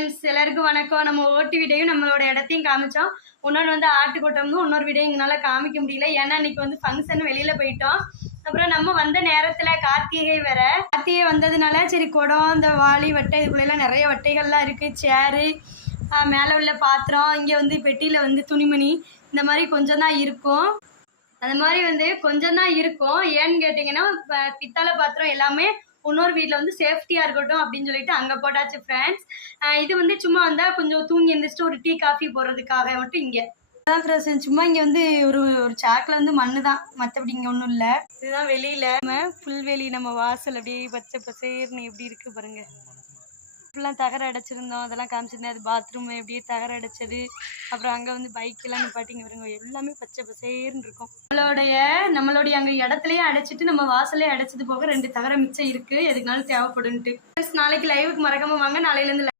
Friends எல்லாருக்கும் வணக்கம். நம்ம ஓட்டு வீடையும் நம்மளோட இடத்தையும் காமிச்சோம். இன்னொன்று வந்து ஆட்டுக்கூட்டம்னு இன்னொரு வீடையும் எங்களால் காமிக்க முடியல. ஏன்னா இன்னைக்கு வந்து ஃபங்க்ஷன் வெளியில் போயிட்டோம். அப்புறம் நம்ம வந்த நேரத்தில் கார்த்திகை வேற. கார்த்திகை வந்ததுனால சரி குடம், இந்த வாளி, வட்டை இதுக்குள்ளெல்லாம் நிறைய வட்டைகள்லாம் இருக்குது. சேரு, மேலே உள்ள பாத்திரம், இங்கே வந்து பெட்டியில் வந்து துணிமணி இந்த மாதிரி கொஞ்சம் தான் இருக்கும். அந்த மாதிரி வந்து கொஞ்சம் தான் இருக்கும். ஏன்னு கேட்டிங்கன்னா பித்தளை பாத்திரம் எல்லாமே இன்னொரு வீட்டில் வந்து சேஃப்டியாக இருக்கட்டும் அப்படின்னு சொல்லிட்டு அங்கே போட்டாச்சு ஃப்ரெண்ட்ஸ். இது வந்து சும்மா வந்தால் கொஞ்சம் தூங்கி எழுந்திரிச்சிட்டு ஒரு டீ காஃபி போடுறதுக்காக மட்டும் இங்கே அதான் ஃப்ரெண்ட்ஸ். சும்மா இங்கே வந்து ஒரு சாக்கில் வந்து மண்ணு தான், மற்றபடி இங்கே ஒன்றும் இல்லை. இதுதான் வெளியில் நம்ம புல்வெளி, நம்ம வாசல் அப்படியே பச்சை பசேர்னு எப்படி இருக்குது பாருங்கள். இப்படிலாம் தகர அடைச்சிருந்தோம், அதெல்லாம் காமிச்சிருந்தேன். அது பாத்ரூம் எப்படியே தகர அடைச்சது. அப்புறம் அங்கே வந்து பைக்கெல்லாம் நிப்பாட்டிங்க வருங்க, எல்லாமே பச்சை பசேர்னு இருக்கும். நம்மளுடைய அங்கே இடத்துலையே அடைச்சிட்டு நம்ம வாசலே அடைச்சது போக 2 தகர மிச்சம் இருக்குது. எதுக்குனாலும் தேவைப்படுன்ட்டு. நாளைக்கு லைவுக்கு மறக்காம வாங்க. நாளையிலேருந்து